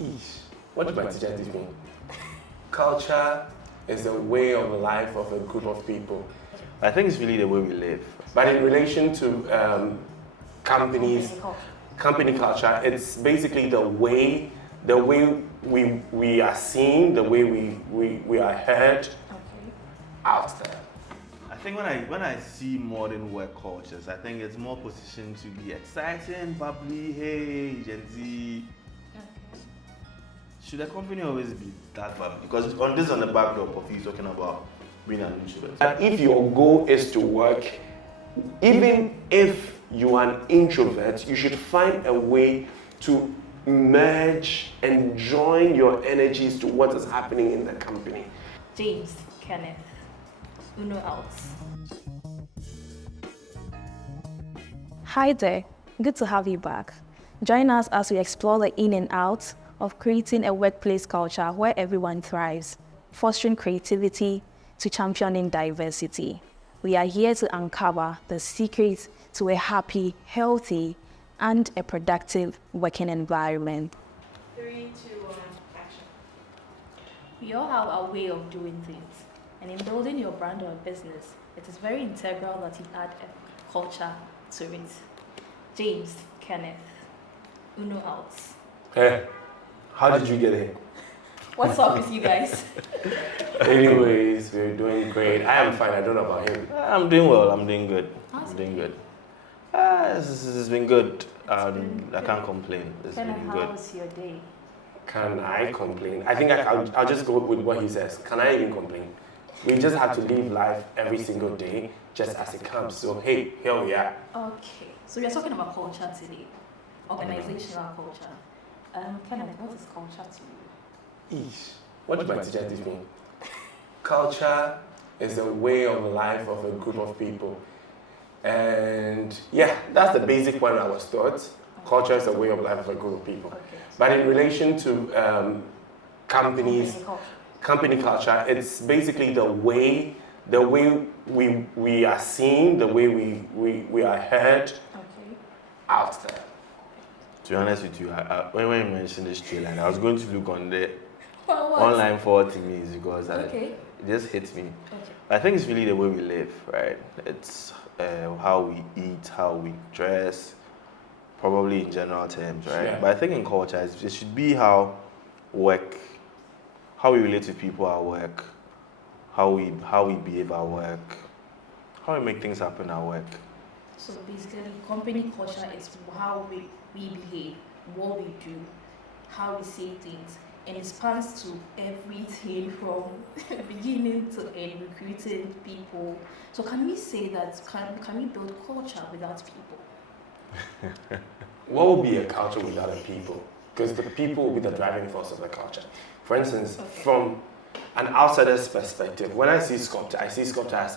Eesh. What did my teacher teach me? Culture is a way of life of a group of people. I think it's really the way we live. But in relation to company culture, it's basically the way we are seen, the way we are heard out there. I think when I see modern work cultures, I think it's more positioned to be exciting, bubbly, hey, Gen Z. Should a company always be that bubbly? Because on the backdrop of you talking about being an introvert. And if your goal is to work, even if you are an introvert, you should find a way to merge and join your energies to what is happening in the company. James, Kenneth, Uno out. Hi there, good to have you back. Join us as we explore the in and out of creating a workplace culture where everyone thrives, fostering creativity to championing diversity. We are here to uncover the secrets to a happy, healthy, and a productive working environment. 3, 2, 1, action. We all have our way of doing things, and in building your brand or business, it is very integral that you add a culture to it. James, Kenneth, Uno out. Hey, how did you get here? What's up with you guys? Anyways, we're doing great. I am fine. I don't know about him. I'm doing well. I'm doing good. How's I'm doing it good. It's been good. I can't complain. It's Kenneth, been how good. was your day? Can I complain? I think I'll just go with what he says. Can I even complain? We just have to live life every single day just as it comes. So hey, here we are. Okay, so we are talking about culture today, organizational culture. Kenneth, what is culture to you? Eesh. What did my teacher teach me? Culture is a way of life of a group of people. And yeah, that's the basic one I was taught. Culture is a way of life of a group of people. Okay. But in relation to company culture, it's basically the way we are seen, the way we are heard out there. To be honest with you, when you mentioned this trailer, I was going to look on the What? online 40 minutes because Okay. it just hits me. Okay. I think it's really the way we live, right? It's how we eat, how we dress, probably in general terms, right? Yeah. But I think in culture, it should be how we relate to people at work, how we behave at work, how we make things happen at work. So basically, company culture is how we behave, what we do, how we say things, and it spans to everything from beginning to end, recruiting people. So can we say that, can we build culture without people? What would be a culture without the people? Because the people will be the driving force of the culture. For instance, from an outsider's perspective, when I see sculpture as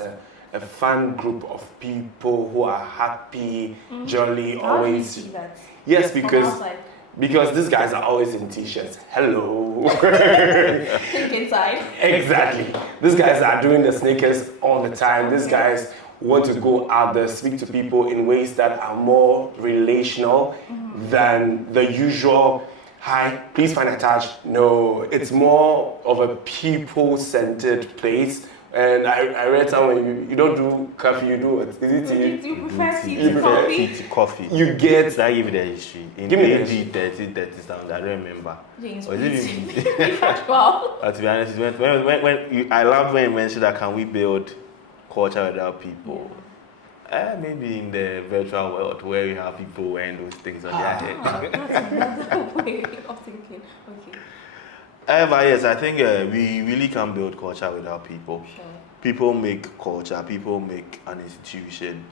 a fun group of people who are happy, jolly, How do you always. see that? Yes, From because outside. these guys are always in t-shirts. Hello. Think inside. Exactly. These guys are doing the sneakers all the time. These guys want to go out there, speak to people in ways that are more relational than the usual, hi, please find attached. No, it's more of a people-centered place. And I read somewhere, you don't do coffee, you do it. Is it tea? You prefer tea You to prefer coffee? Tea to coffee. You get... Did I give you the history? In Give me the AD history. 30,000, I don't remember. James, Or is it please. even- Well, To be honest, I loved when you mentioned that can we build culture without people? Maybe in the virtual world where you have people wearing those things on their head. that's another way of thinking. Okay. But yes, I think we really can build culture without people. Sure. People make culture, people make an institution.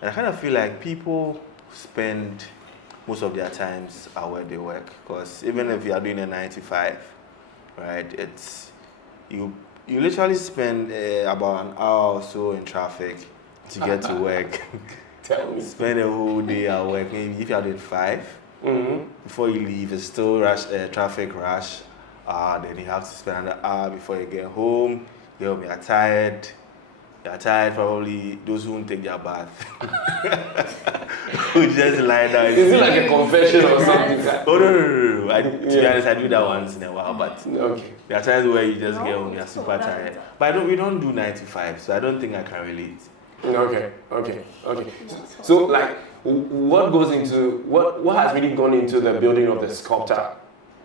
And I kind of feel like people spend most of their times at where they work. Because even if you are doing a 9 to 5, right, it's you literally spend about an hour or so in traffic to get to work. Tell me. Spend a whole day at work. Maybe if you are doing 5, before you leave, it's still traffic rush. Then you have to spend another hour before you get home. You'll be tired. They're tired, probably those who won't take their bath. Who just lie down. Is it like a confession or something? Oh no. To be honest, I do that once in a while, but Okay. there are times where you just get home, you're super tired. But we don't do 9 to 5, so I don't think I can relate. Okay. So, like, what goes into what has really gone into the building of the sculptor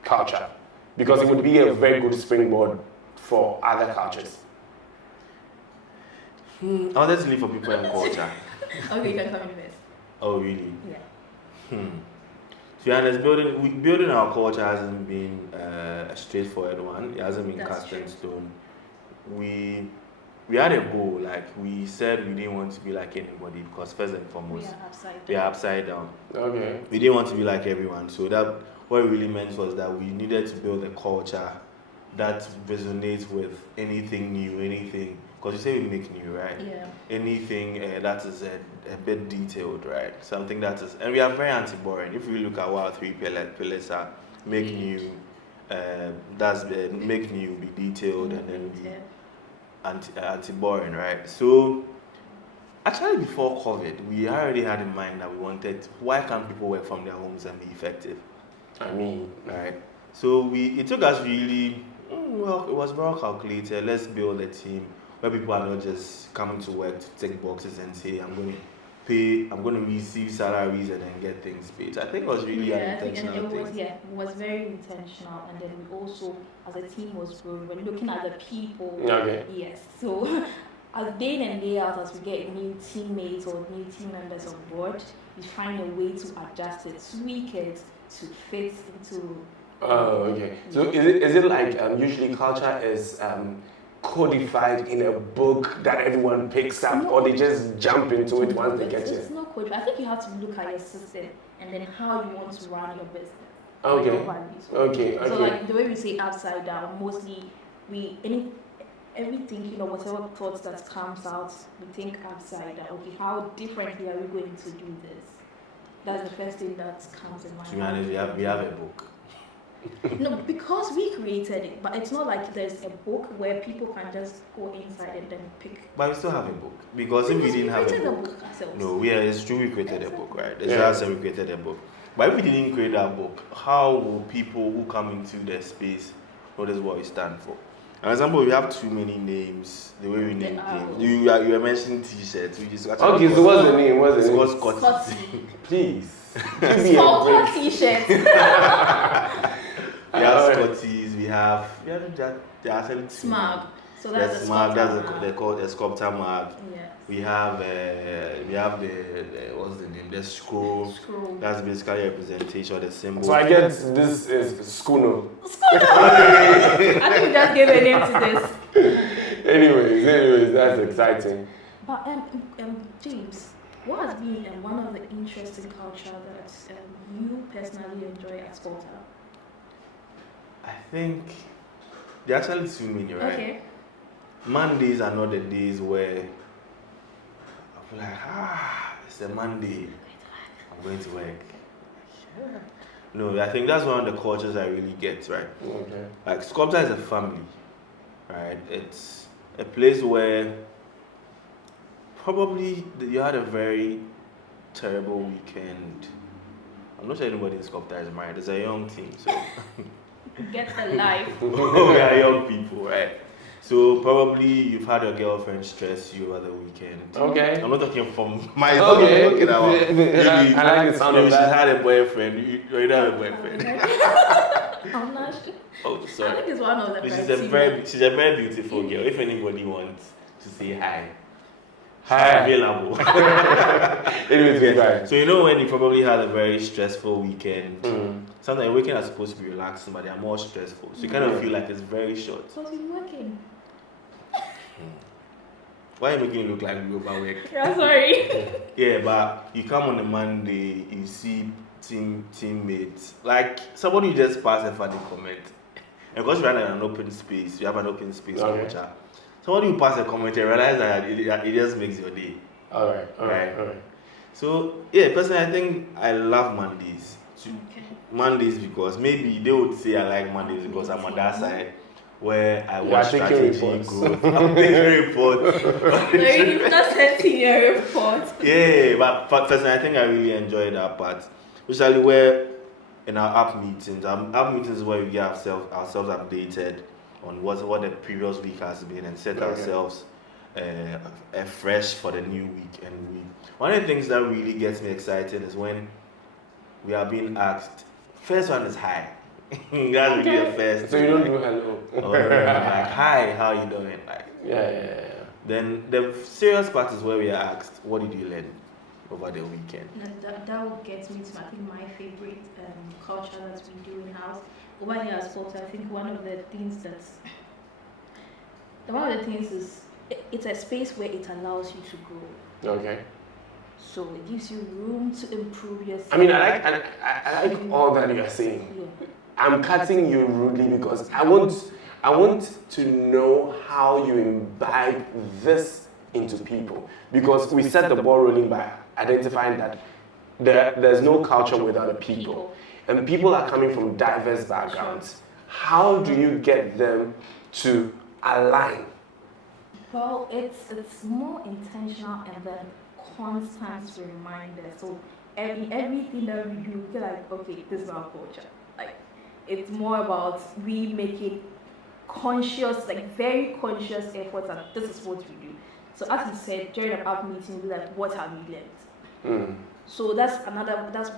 culture? Because it would be a very good springboard for other cultures. I wanted to leave for people in culture. Okay, you can come in first. Oh really? Yeah. To be honest, building our culture hasn't been a straightforward one. It hasn't been cast in stone. We had a goal, like we said we didn't want to be like anybody because first and foremost we are upside down. Okay. We didn't want to be like everyone. So that what it really meant was that we needed to build a culture that resonates with anything new, anything. Because you say we make new, right? Yeah. Anything that is a bit detailed, right? Something that is, and we are very anti-boring. If we look at what our 3 pillars are, make new, make new, be detailed, and then be anti-boring, right? So, actually before COVID, we already had in mind that we wanted, why can't people work from their homes and be effective? I mean, Right? So it took us really, well, it was well calculated. Let's build a team where people are not just coming to work to tick boxes and say, I'm going to pay, I'm going to receive salaries and then get things paid. So I think it was really an intentional thing. It was very intentional, and then we also, as a team, was growing. We're looking at the people. Okay. Yes. So, as day in and day out, as we get new teammates or new team members on board, we find a way to adjust it, tweak it to fit into. Oh, okay. So is it like usually culture is codified in a book that everyone picks up, or they just jump into it once they get It's it? not code. I think you have to look at your system and then how you want to run your business. Okay. Your values. Okay. So like the way we say upside down, mostly everything, whatever thoughts that comes out, we think upside down. Okay, how differently are we going to do this? That's the first thing that comes in mind. To be honest, we have a book. No, because we created it, but it's not like there's a book where people can just go inside and then pick. But we still have a book. Because if we didn't have a created book, ourselves. no, it's true we created a book, right? It's Yeah. just we created a book. But if we didn't create that book, how will people who come into the space notice what we stand for? For example, we have too many names, the way we name things. You were mentioning t-shirts, which is actually Okay, so what's the name? What's the name? It's called Scotty. Please. Give me a Small break. t-shirts. We have Scotties, we have there are actually two. Smug. So There's that's Smug, the they're called a sculptor mug. Yeah. We have the what's the name? The scroll. Scroll. That's basically a representation of the symbol. So I guess this is Skuno. I think we just gave a name to this. Anyways, that's exciting. But James, what has been one of the interesting culture that you personally enjoy at Sculptor? I think there are actually too many, right? Okay. Mondays are not the days where I feel like, it's a Monday, I'm going to work. Yeah. No, I think that's one of the cultures I really get, right? Okay. Like, Sculptor is a family, right? It's a place where probably you had a very terrible weekend. I'm not sure anybody in Sculptor is married. It's a young team, so. Get a life. We are young people, right? So probably you've had your girlfriend stress you over the weekend. Okay. I'm not talking from my Okay. I'm talking about I like the sound of she that. had a boyfriend. You don't have a boyfriend. I'm not sure. Oh, I sorry. think it's one of the But criteria. she's a very beautiful girl. If anybody wants to say hi, Hi. available. Anyways, guys. So you know when you probably had a very stressful weekend. Mm. Sometimes weekend are supposed to be relaxing, but they are more stressful. So you kind of feel like it's very short. So he's working. Why are you making it look like we overwork? Yeah, sorry. Yeah, but you come on a Monday, you see teammates, like somebody you just pass a funny comment. And because you're in an open space, you have an open space Okay. culture. Somebody who pass a comment and realize that it just makes your day. Alright. So yeah, personally I think I love Mondays. Okay. Mondays because maybe they would say I like Mondays because I'm on that side. where I You watch are taking strategy, reports. growth. I'm taking reports. You've not sent in your report. Yeah, but personally, I think I really enjoy that part. Especially where in our app meetings, is where we get ourselves updated on what the previous week has been and set ourselves fresh for the new week. And one of the things that really gets me excited is when we are being asked. First one is hi. That's really the first. So you don't do hello. Like hi, how you doing? Like Yeah. Then the serious part is where we are asked, what did you learn over the weekend? And that will get me to, I think, my favorite culture that we do in house. Over here at sports, I think one of the things is it's a space where it allows you to grow. Okay. So it gives you room to improve yourself. I mean, I like all that you are saying. Yeah. I'm cutting you rudely because I want to know how you imbibe this into people, because we set the ball rolling by identifying that there's no culture without the people, and people are coming from diverse backgrounds. How do you get them to align? Well, it's more intentional and then constant reminder. So everything that we do, we feel like, okay, this is our culture. Like, it's more about we making conscious, like very conscious efforts, and this is what we do. So as you said, during an app meeting, we're like, what have we learned? So that's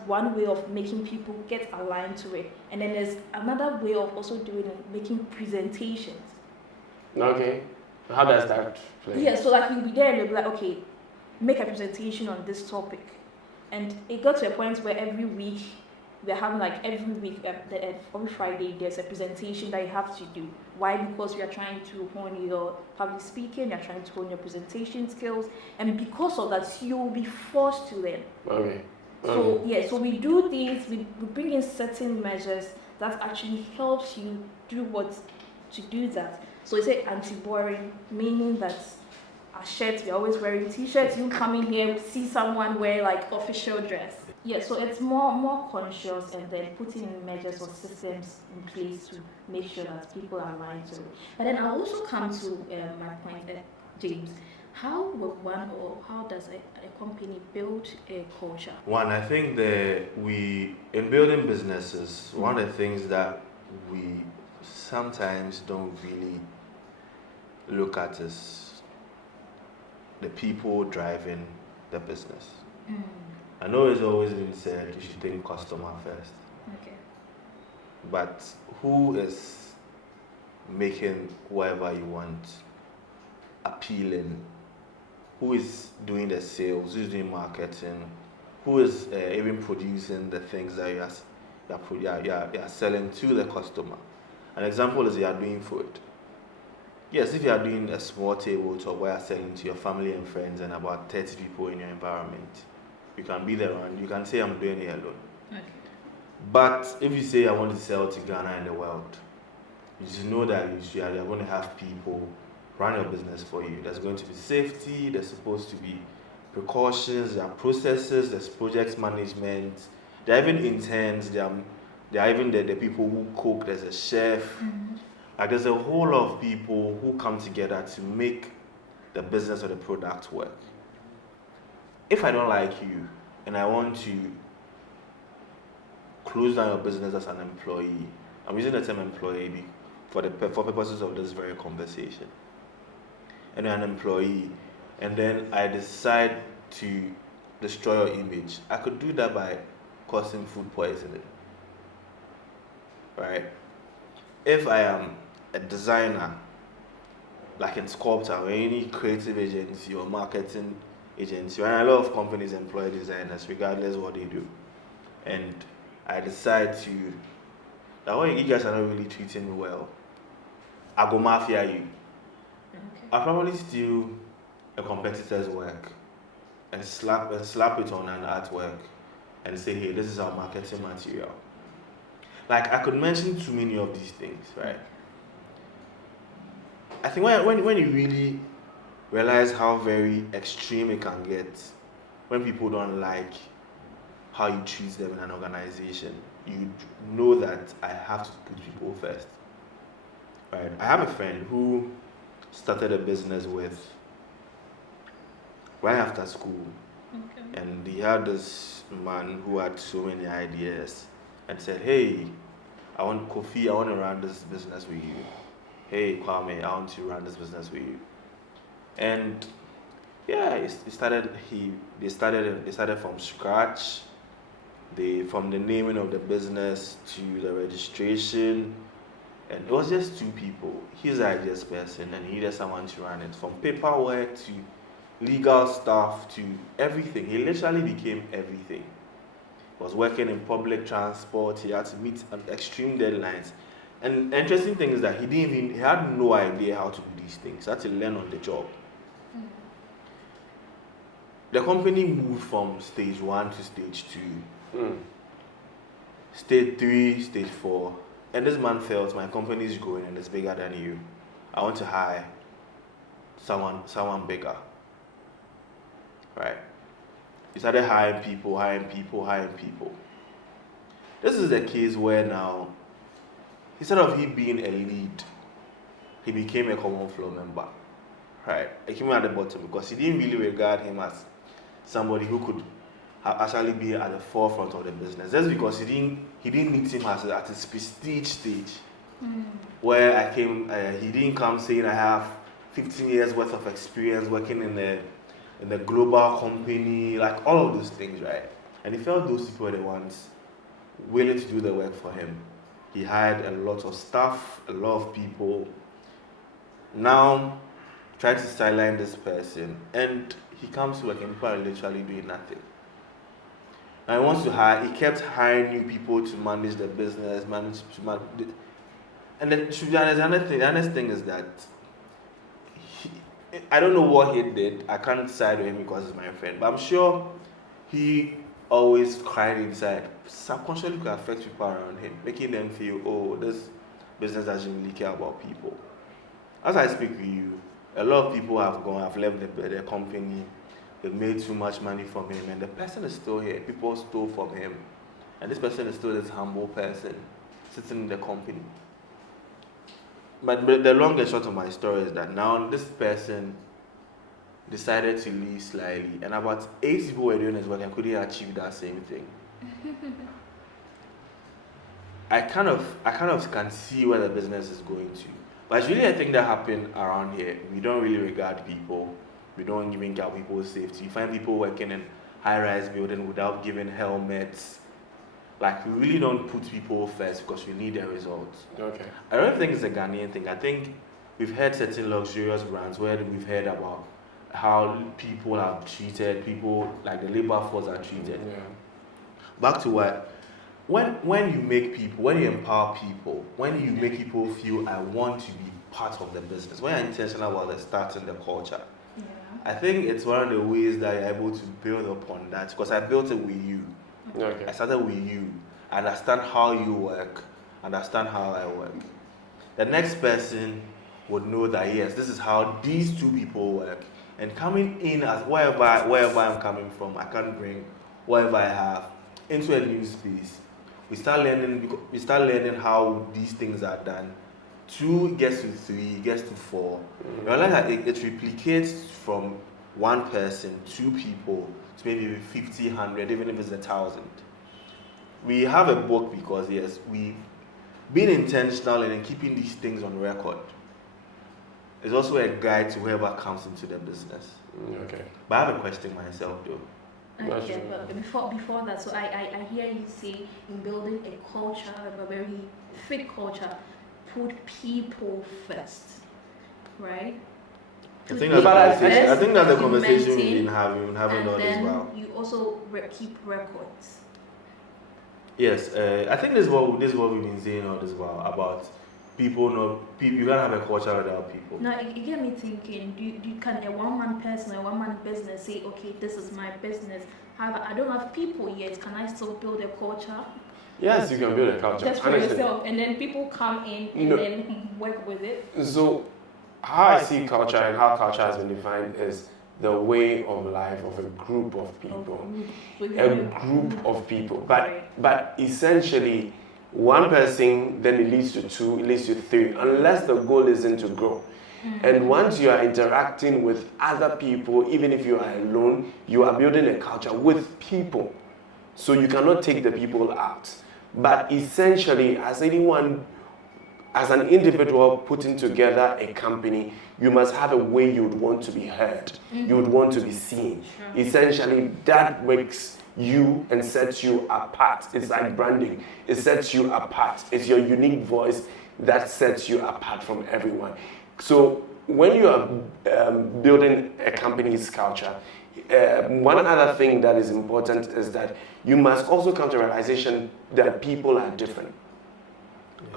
one way of making people get aligned to it. And then there's another way of also doing it, making presentations. Okay. How does that play? Yeah, so like we'll be there and they'll be like, okay, make a presentation on this topic. And it got to a point where every week, we're having like every Friday, there's a presentation that you have to do. Why? Because we are trying to hone your public speaking, you're trying to hone your presentation skills, and because of that, you'll be forced to learn. Okay. So yeah, so we do things, we bring in certain measures that actually helps you do that. So it's a anti-boring, meaning that our shirts, we're always wearing t-shirts. You come in here, see someone wear like official dress. Yeah, so it's more conscious and then putting in measures or systems in place to make sure that people are aligned to it. But then I'll also come to my point, James. How does a company build a culture? One, I think in building businesses, one of the things that we sometimes don't really look at is the people driving the business. I know it's always been said you should think customer first. Okay. But who is making whoever you want appealing? Who is doing the sales? Who is doing marketing? Who is even producing the things that you are selling to the customer? An example is you are doing food. Yes, if you are doing a small table top where you are selling to your family and friends and about 30 people in your environment, you can be there and you can say I'm doing it alone. Okay. But if you say I want to sell to Ghana and the world, you just know that you are going to have people run your business for you. There's going to be safety, there's supposed to be precautions, there are processes, there's project management, there are even interns, there are even the people who cook, there's a chef. Like there's a whole lot of people who come together to make the business or the product work. If I don't like you and I want to close down your business as an employee, I'm using the term employee for purposes of this very conversation. And you're an employee, and then I decide to destroy your image. I could do that by causing food poisoning, right? If I am a designer, like in sculptor or any creative agency or marketing agency, and a lot of companies employ designers regardless what they do, and I decide that when you guys are not really treating me well, I go mafia you. Okay. I probably steal a competitor's work and slap it on an artwork and say, hey, this is our marketing material. Like I could mention too many of these things, right? I think when you really realize how very extreme it can get when people don't like how you treat them in an organization, you know that I have to put people first. right? I have a friend who started a business right after school. Okay. And he had this man who had so many ideas and said, hey, I want Kofi, I want to run this business with you. Hey, Kwame, I want to run this business with you. And yeah, they started from scratch. From the naming of the business to the registration, and it was just two people. He's the ideas person and he needed someone to run it, from paperwork to legal stuff to everything. He literally became everything. He was working in public transport. He had to meet extreme deadlines. And the interesting thing is that he had no idea how to do these things. He had to learn on the job. The company moved from stage 1 to stage 2, stage 3, stage 4. And this man felt, my company is growing and it's bigger than you. I want to hire someone bigger. Right? He started hiring people. This is the case where now, instead of he being a lead, he became a common floor member. Right? He came at the bottom because he didn't really regard him as somebody who could actually be at the forefront of the business. Just because he didn't meet him at his prestige stage, where I came. He didn't come saying I have 15 years worth of experience working in the global company, like all of those things, right? And he felt those people were the ones willing to do the work for him. He hired a lot of staff, a lot of people. Now, trying to sideline this person, and he comes to work and people are literally doing nothing. And he wants to hire. He kept hiring new people to manage the business, and then, to be honest, the honest thing is that I don't know what he did. I can't side with him because he's my friend, but I'm sure he always cried inside. Subconsciously could affect people around him, making them feel, oh, this business doesn't really care about people. As I speak with you, a lot of people have left the company. They've made too much money from him, and the person is still here. People stole from him, and this person is still this humble person sitting in the company. But the long and short of my story is that now this person decided to leave slightly, and about 8 people were doing his work and couldn't achieve that same thing. I kind of can see where the business is going to. But it's really a thing that happened around here. We don't really regard people. We don't even care people's safety. You find people working in high-rise building without giving helmets. Like, we really don't put people first because we need the results. Okay. I don't think it's a Ghanaian thing. I think we've had certain luxurious brands where we've heard about how people are treated, people, like the labor force are treated. Yeah. Back to what? When you make people, when you empower people, when you make people feel I want to be part of the business, when you're intentional about starting the culture, I think it's one of the ways that you're able to build upon that, because I built it with you. Okay. I started with you. I understand how you work, understand how I work. The next person would know that yes, this is how these two people work. And coming in as wherever I'm coming from, I can bring whatever I have into a new space. We start learning how these things are done. 2 gets to 3, gets to 4. You realize that it replicates from one person, 2 people, to maybe 50, 100, even if it's 1,000. We have a book because yes, we being intentional and keeping these things on record is also a guide to whoever comes into the business. Okay. But I have a question myself though. Okay, but before that, so I hear you say in building a culture, a very fit culture, put people first, right? I think that's the conversation we've been having all this while. You also keep records. Yes, I think this is what we've been saying all this while about people. You can't have a culture without people. Now it get me thinking. Can a one-man person, a one-man business say, okay, this is my business. However, I don't have people yet. Can I still build a culture? Yes, you can build a culture. Just for yourself, and then people come in and then work with it. So, how I see culture and how culture has been defined is the way of life of a group of people. A group of people. But essentially, one person, then it leads to two, it leads to three, unless the goal isn't to grow. And once you are interacting with other people, even if you are alone, you are building a culture with people. So you cannot take the people out. But essentially, as anyone, as an individual putting together a company, you must have a way you would want to be heard. You would want to be seen. Essentially, that makes you and sets you apart. It's like branding. It sets you apart. It's your unique voice that sets you apart from everyone. So when you are building a company's culture, one other thing that is important is that you must also come to realization that people are different.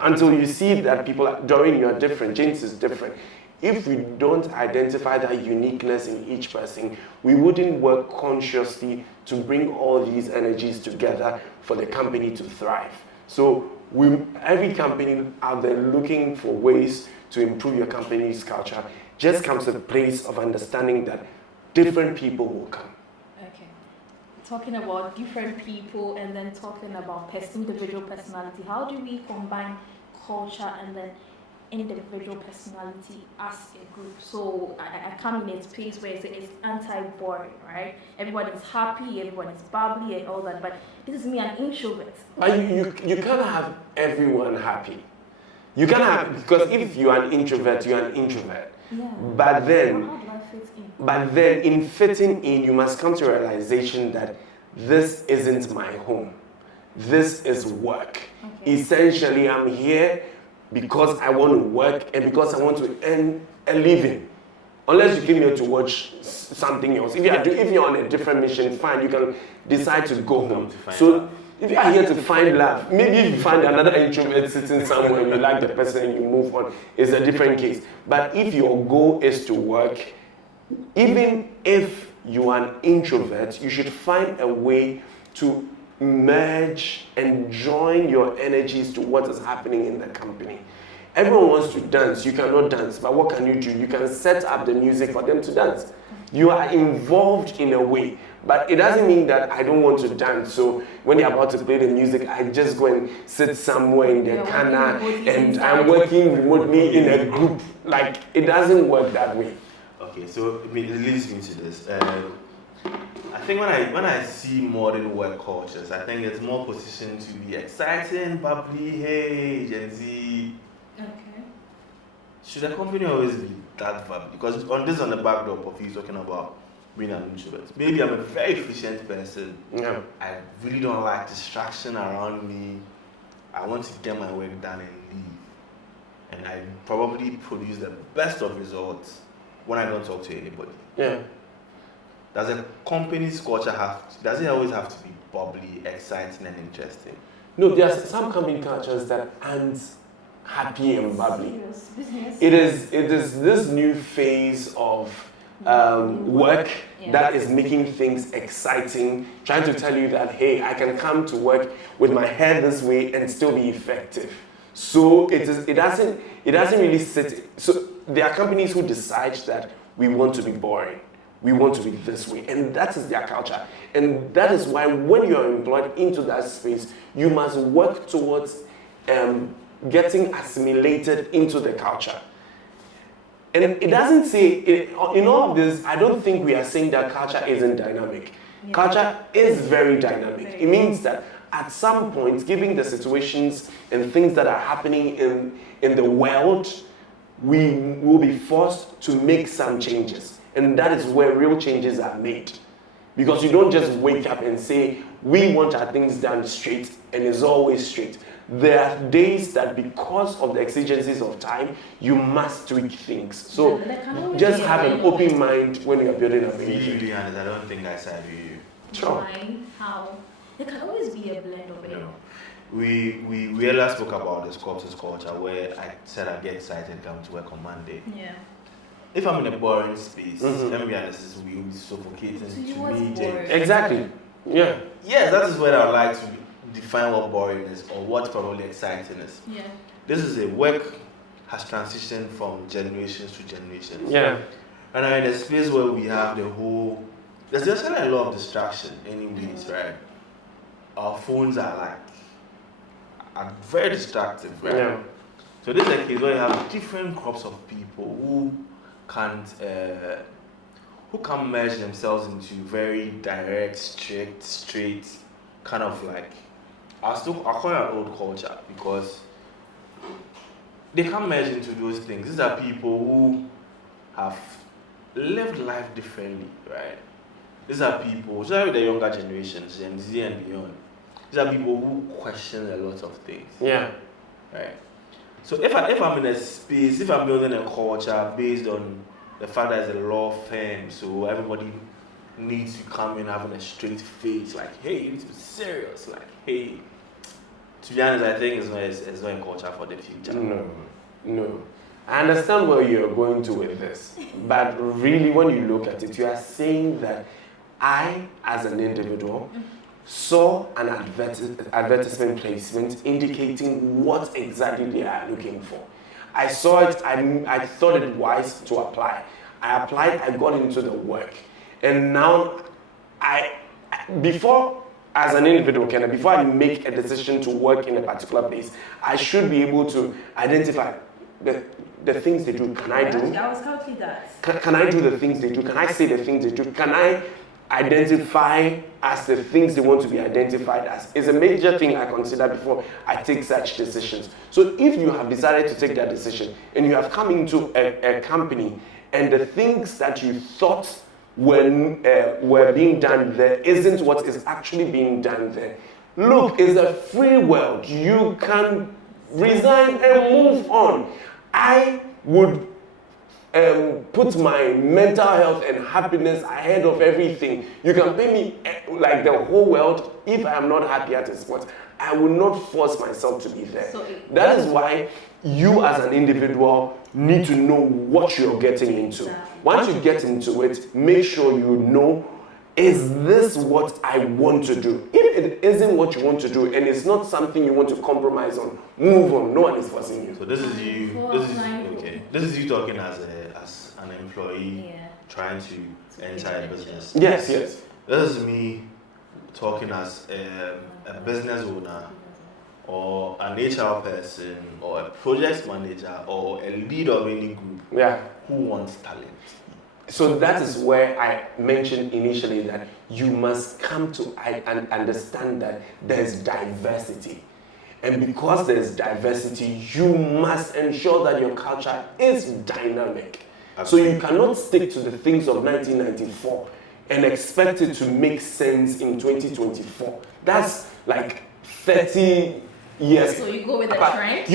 Until you see that people are, Doreen, you are different, James is different. If we don't identify that uniqueness in each person, we wouldn't work consciously to bring all these energies together for the company to thrive. So every company out there looking for ways to improve your company's culture just comes to the place of understanding that different people will come. Okay. Talking about different people and then talking about individual personality, how do we combine culture and then individual personality as a group? So I come in a space where it's anti-boring, right? Everyone is happy, everyone is bubbly and all that, but this is me, an introvert. But you can't have everyone happy. You can't have, because if you are an introvert, you are an introvert. Yeah. But then, How do I fit in? But then in fitting in, you must come to a realization that this isn't my home. This is work. Okay. Essentially, I'm here because I want to work and because I want to earn a living. Unless you came here to watch something else. If you're on a different mission, fine, you can decide to go home. So if you are here to find love, maybe if you find another introvert sitting somewhere and you like the person and you move on, it's a different case. But if your goal is to work, even if you are an introvert, you should find a way to merge and join your energies to what is happening in the company. Everyone wants to dance, you cannot dance, but what can you do? You can set up the music for them to dance. You are involved in a way, but it doesn't mean that I don't want to dance. So when they're about to play the music, I just go and sit somewhere in the corner and I'm working remotely in a group. Like, it doesn't work that way. Okay, so it leads me to this. I think when I see modern work cultures, I think it's more positioned to be exciting, bubbly, hey, Gen Z. Okay. Should a company always be that bubbly? Because on the backdrop of you talking about being an introvert. Maybe I'm a very efficient person. Yeah. I really don't like distraction around me. I want to get my work done and leave. And I probably produce the best of results when I don't talk to anybody. Yeah. Does a company's culture does it always have to be bubbly, exciting, and interesting? No, there are some company cultures that aren't happy and bubbly. Business. It is this new phase of work that is making things exciting, trying to tell you that, hey, I can come to work with my head this way and still be effective. So it doesn't really sit. So there are companies who decide that we want to be boring. We want to be this way. And that is their culture. And that is why when you are employed into that space, you must work towards getting assimilated into the culture. And it doesn't say, in all of this, I don't think we are saying that culture isn't dynamic. Yeah. Culture is very dynamic. It means that at some point, given the situations and things that are happening in the world, we will be forced to make some changes. And that is where real changes are made. Because you don't just wake up and say, we want our things done straight, and it's always straight. There are days that because of the exigencies of time, you must tweak things. So just have an open mind when you're building a business. Really honest, I don't think I side with you. Sure. How? There can always be a blend of it. No. We earlier spoke about the Sculptors culture where I said I get excited come to work on Monday. Yeah. If I'm in a boring space, let me be honest, this will be suffocating to me. Exactly. Yeah. Yes, that is where I would like to define what boring is or what probably exciting is. Yeah. This is a work has transitioned from generations to generations. Yeah. And in a space where we have there's just a lot of distraction anyways, right? Our phones are like are very distractive, right? Yeah. So this is a case where you have different crops of people who can't merge themselves into very direct, strict, straight, kind of like, I'll call it an old culture, because they can't merge into those things. These are people who have lived life differently, right? These are people, especially the younger generations, Gen Z and beyond. These are people who question a lot of things. Yeah. Right. So if I'm in a space, if I'm building a culture based on the fact that it's a law firm, so everybody needs to come in having a straight face, like, hey, you need to be serious, like, hey. To be honest, I think it's not a culture for the future. No. I understand where you're going to with this, but really when you look at it, you are saying that I, as an individual, saw an advertisement placement indicating what exactly they are looking for. I saw it, I thought it wise to apply. I applied, I got into the work. And now, before as an individual, before I make a decision to work in a particular place, I should be able to identify the things they do. Can I do? I was counting that. Can I do the things they do? Can I say the things they do? Can I identify as the things they want to be identified as? It's a major thing I consider before I take such decisions. So if you have decided to take that decision and you have come into a company and the things that you thought were being done there isn't what is actually being done there. Look, it's a free world. You can resign and move on. I would put my mental health and happiness ahead of everything. You can pay me like the whole world. If I am not happy at a spot, I will not force myself to be there. That is why you as an individual need to know what you're getting into. Once you get into it, make sure you know, is this what I want to do? If it isn't what you want to do and it's not something you want to compromise on, move on. No one is forcing you. So this is you. This is you talking as an employee trying to enter a business. Yes. This is me talking as a business owner, or an HR person, or a project manager, or a lead of any group who wants talent. So that is where I mentioned initially that you must come to understand that there's diversity. And because there's diversity, you must ensure that your culture is dynamic. Absolutely. So you cannot stick to the things of 1994 and expect it to make sense in 2024. That's like 30 years. So you go with the trend?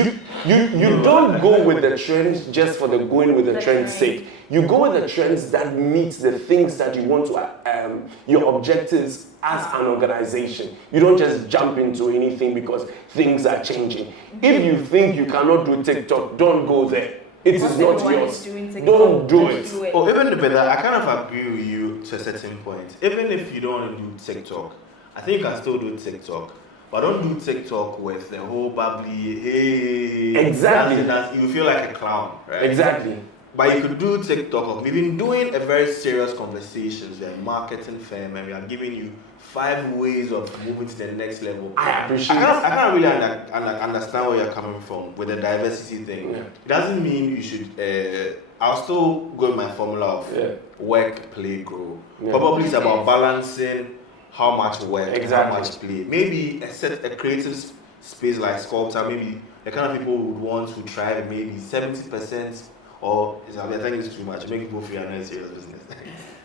You don't go with the trends just for the going with the trend's sake. You go with the trends that meet the things that you want to, your objectives as an organization. You don't just jump into anything because things are changing. If you think you cannot do TikTok, don't go there. It is not yours. Don't do it. Or even better, I kind of agree with you to a certain point. Even if you don't want to do TikTok, I think you can still do TikTok. But don't do TikTok with the whole bubbly, hey, exactly. You feel like a clown, right? Exactly. But you could do TikTok of maybe doing a very serious conversations. We're a marketing firm and we are giving you 5 ways of moving to the next level. I appreciate it. I can't really understand where you're coming from with the diversity thing. Yeah. It doesn't mean you should, I'll still go with my formula of work, play, grow. Yeah. Probably it's about balancing how much work, exactly. how much play. Maybe a creative space like sculpture, maybe the kind of people who would want to try maybe 70%, or I think it's too much, make people feel I'm not serious business.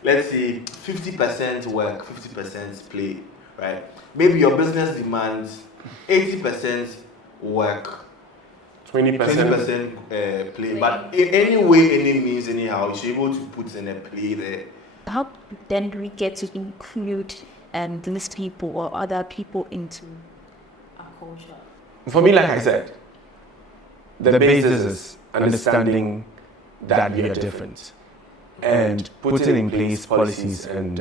Let's say 50% work, 50% play, right? Maybe your business demands 80% work, 20% play. But in any way, any means, anyhow, you should be able to put in a play there. How then do we get to include these people or other people into our culture? For me, like I said, the basis is understanding that we are different and putting in place policies and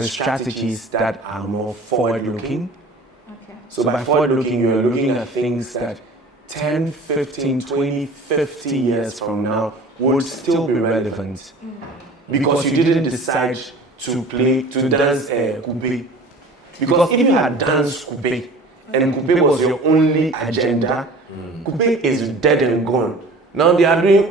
strategies that are more forward-looking. Okay. So by forward-looking, you're looking at things that 10, 15, 20, 50 years from now would still be relevant. Because you didn't decide to dance coupe. Because if you had danced coupe and coupe was your only agenda, coupe is dead and gone. Now they are doing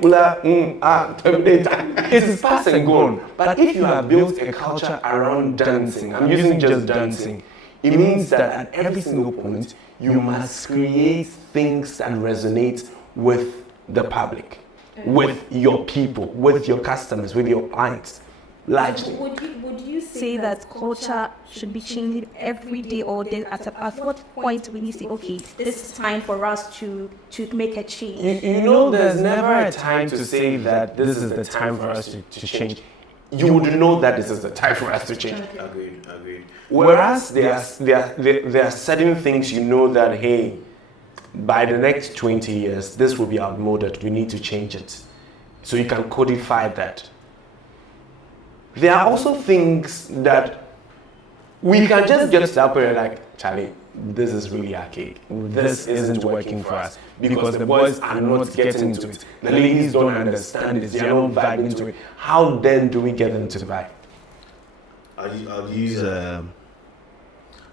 it is past and gone. But if you have built a culture around dancing, I'm using just dancing, it means that at every single point, you must create things that resonate with the public, with your people, with your customers, with your clients. Largely. Would you Say that culture should be changing every day, or then at what point will you say, okay, this is time for us to make a change? You know, there's never a time to say that this is the time for us to change. You would know that this is the time for us to change. Agreed. Whereas there are certain things you know that, hey, by the next 20 years, this will be outmoded. We need to change it. So you can codify that. There are also things that we can just get to that point like, Charlie, this is really archaic. This isn't working for us because the boys are not getting into it. The ladies don't understand it. They are not vibing into it. How then do we get them to vibe?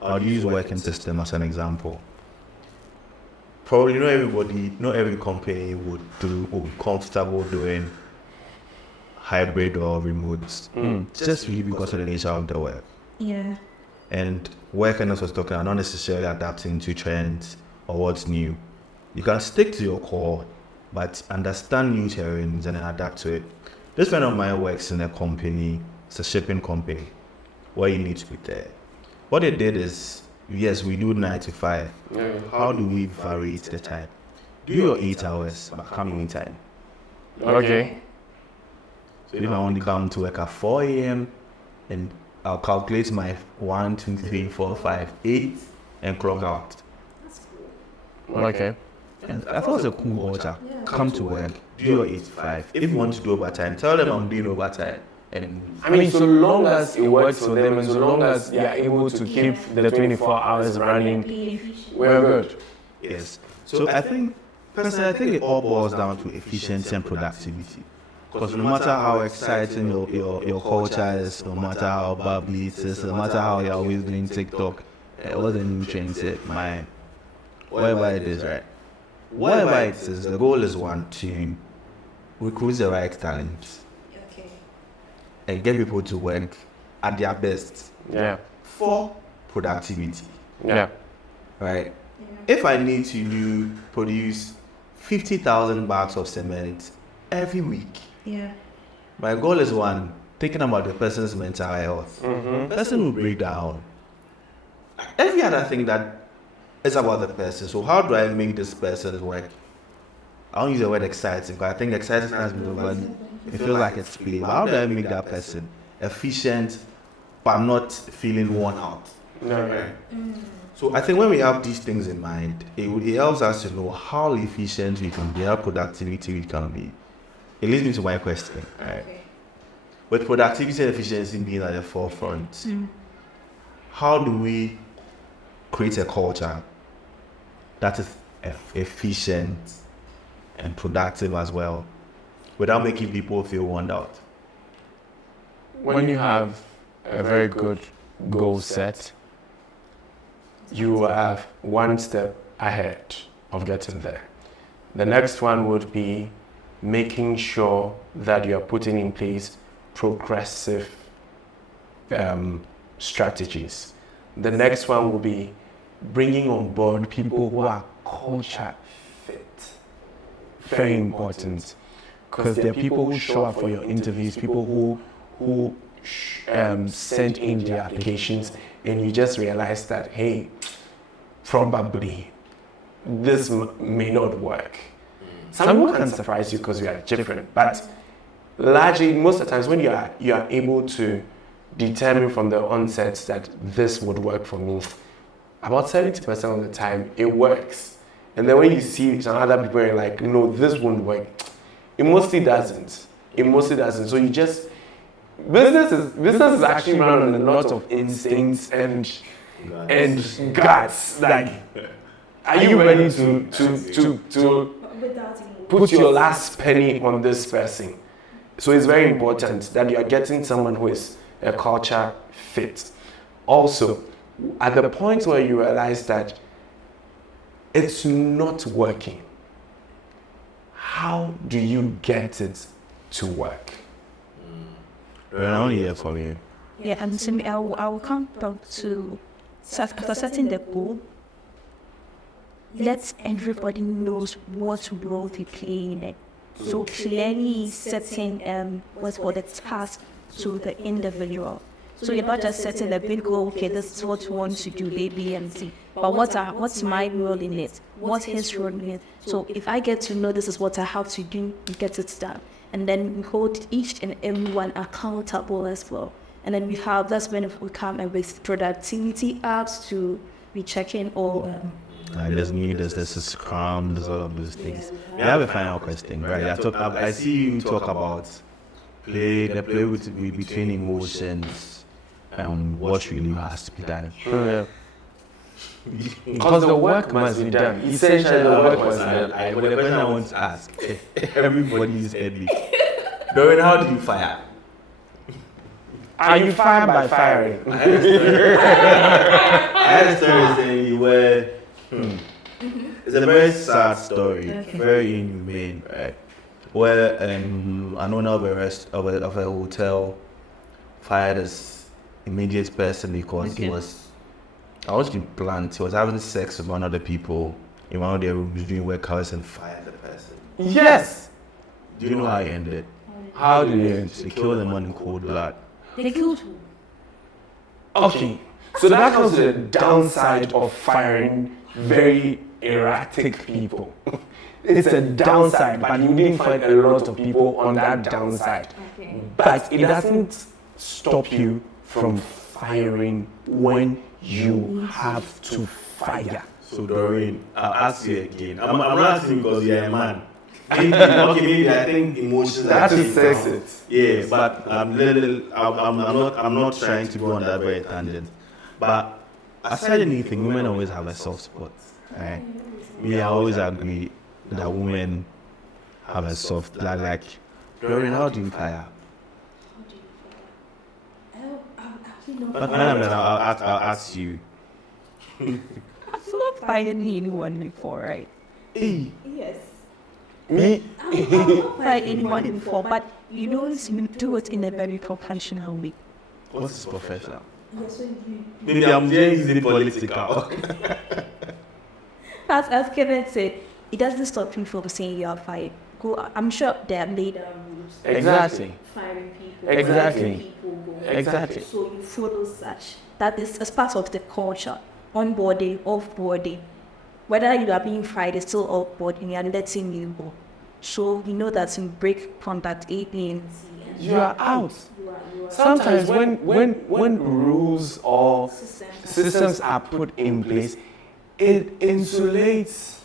I'll use working system as an example. Probably not every company would be comfortable doing hybrid or remote, just really because of the nature of the work. Yeah. And work, and was talking about not necessarily adapting to trends or what's new. You can stick to your core, but understand new terrains and then adapt to it. This friend of mine works in a company, it's a shipping company, where you need to be there. What they did is, yes, we do 9 to 5. How do we vary the time? Do your 8 hours, but come in time. Okay. So if I only come to work at 4 a.m. and I'll calculate my 1, 2, 3, 4, 5, 8 and clock out. Okay. And I thought it was a cool culture. Come to work, do your 8 to 5. If you want to do overtime, tell them I'm doing overtime. And I mean, so long as it works for them and so long as they are able to keep the 24 hours running, we're good. yes. So I think, personally, it all boils down to efficiency and productivity. Because no matter how exciting your culture is, no matter how bubbly it is, no matter how you're always doing TikTok, what's the new trend said, man, whatever it is, right? Whatever it is, the goal is one, to recruit the right talent and get people to work at their best for productivity. Yeah. Right? If I need to produce 50,000 bags of cement every week, my goal is one, thinking about the person's mental health. Person will break down. Every other thing that is about the person. So how do I make this person work? I don't use the word exciting, because I think exciting has been over. It feels like it's play. But how do I make that person efficient but not feeling worn out? So I think when we have these things in mind, it helps us to know how efficient we can be, how productivity we can be. It leads me to my question. Right? With productivity and efficiency being at the forefront, how do we create a culture that is efficient and productive as well, without making people feel worn out? When you have a very good goal set, you are one step ahead of getting there. The next one would be making sure that you are putting in place progressive strategies. The next one will be bringing on board people who are culture fit. Very important, because there are people who show up for your interviews, people who send in their applications, and you just realize that, hey, probably this may not work. Some people can surprise you because you are different, but largely, most of the times when you are able to determine from the onset that this would work for me, about 70% of the time it works. And then when you see some other people and you're like, no, this won't work, it mostly doesn't. So you just, business is actually run on a lot of instincts and guts. Like, are you ready to put your last penny on this person? So it's very important that you are getting someone who is a culture fit. Also, at the point where you realize that it's not working. How do you get it to work? We're only here for you. Yeah, and so I will come back to, after setting the goal, let everybody knows what role they play in it. So clearly setting what's for the task to the individual. So you're not just setting a big goal, okay, this is what you want to do, A, B, and C. But what's my role in it? What's his role in it? So if I get to know this is what I have to do, get it done. And then we hold each and everyone accountable as well. And then that's when we come up with productivity apps to be checking all. There's new, there's Scrum, there's all of those things. We have a final question, right? I see you talk about the play between emotions and what really has to be done. Because the work must be done. Essentially, the work must be done. The question I want to ask, everybody's head me. Doran, how do you fire? Are you fired by firing? I had a story saying where it's a very sad story, very inhumane, right? Where an owner of a hotel fired his immediate person because he was, I was being blunt, he was having sex with one of the people in one of their rooms doing workouts and fired the person. Yes! Do you know how it ended? How did it end? They killed the man in cold blood. They killed who? Okay, so that comes to the downside of firing very erratic people. It's a downside, but you didn't find a lot of people on that downside. Okay. But it doesn't stop you from firing when you have to fire. So Doreen, I'll ask you again. I'm not asking because you're a man. Maybe I think emotions. That is sexist. Yeah, but I'm not trying to go on that very tangent. But aside anything, women always have a soft spot. Right? We always agree that women have a soft like. Doreen, how do you fire? But I'll ask you. I've not fired anyone before, right? Hey. Yes. Me? I've not fired anyone before, but you don't do it in a very professional way. What's this professional? Yes, so you. Maybe I'm very political. As Kevin said, it doesn't stop you from saying you are fired. I'm sure there are later rules. Exactly. Firing people. Exactly. letting people go. Exactly. So you follow such. That is as part of the culture. Onboarding, offboarding. Whether you are being fired, it's still offboarding and letting you go. So we know that you break from that alien. You are out. You are Sometimes when rules or systems are put in place, it insulates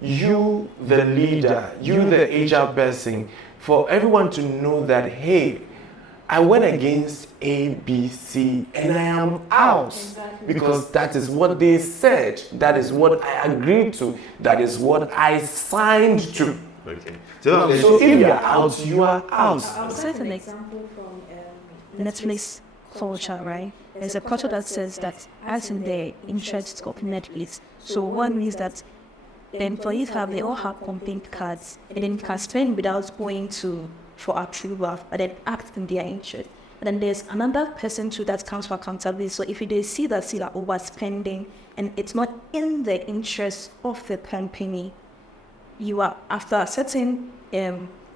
you, the leader, you, the HR person, for everyone to know that, hey, I went against A, B, C, and I am out. Exactly. Because that is what they said. That is what I agreed to. That is what I signed to. Okay. So if you are out, you are out. I'll set an example from Netflix culture, right? There's a culture that says that as in the interest of Netflix. So one means that the employees they all have complaint cards, and then you can spend without going for approval, but then act in their interest. And then there's another person too that comes for accountability. So if they see that overspending and it's not in the interest of the company, you are, after a certain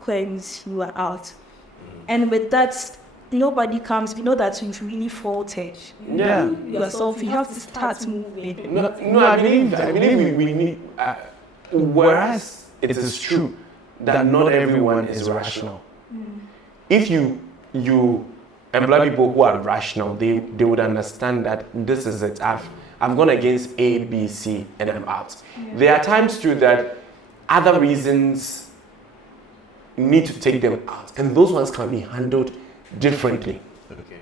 claims, you are out. And with that, nobody comes. We know that you've really faulted. Yeah. Yourself, you have to start moving. No, I believe we need. Whereas it is true that not everyone is rational. If you employ people who are rational, they would understand that this is it. I've gone against A, B, C, and I'm out. There are times too that other reasons need to take them out, and those ones can be handled differently. Okay.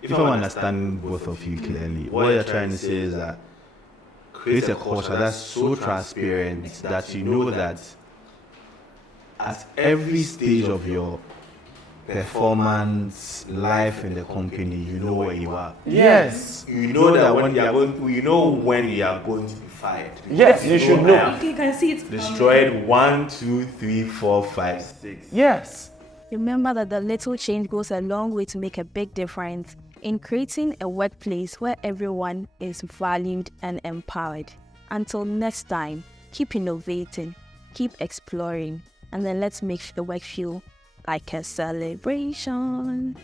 If I'm understanding both of you clearly, what you're trying to say is that create a culture that's so transparent that you know that at every stage of your performance, life in the company, you know where you are. Yes. You know that when you are going to be fired. Yes, you should know. You can see it. Destroyed 1, 2, 3, 4, 5, 6. Yes. Remember that the little change goes a long way to make a big difference in creating a workplace where everyone is valued and empowered. Until next time, keep innovating, keep exploring, and then let's make the work feel like a celebration.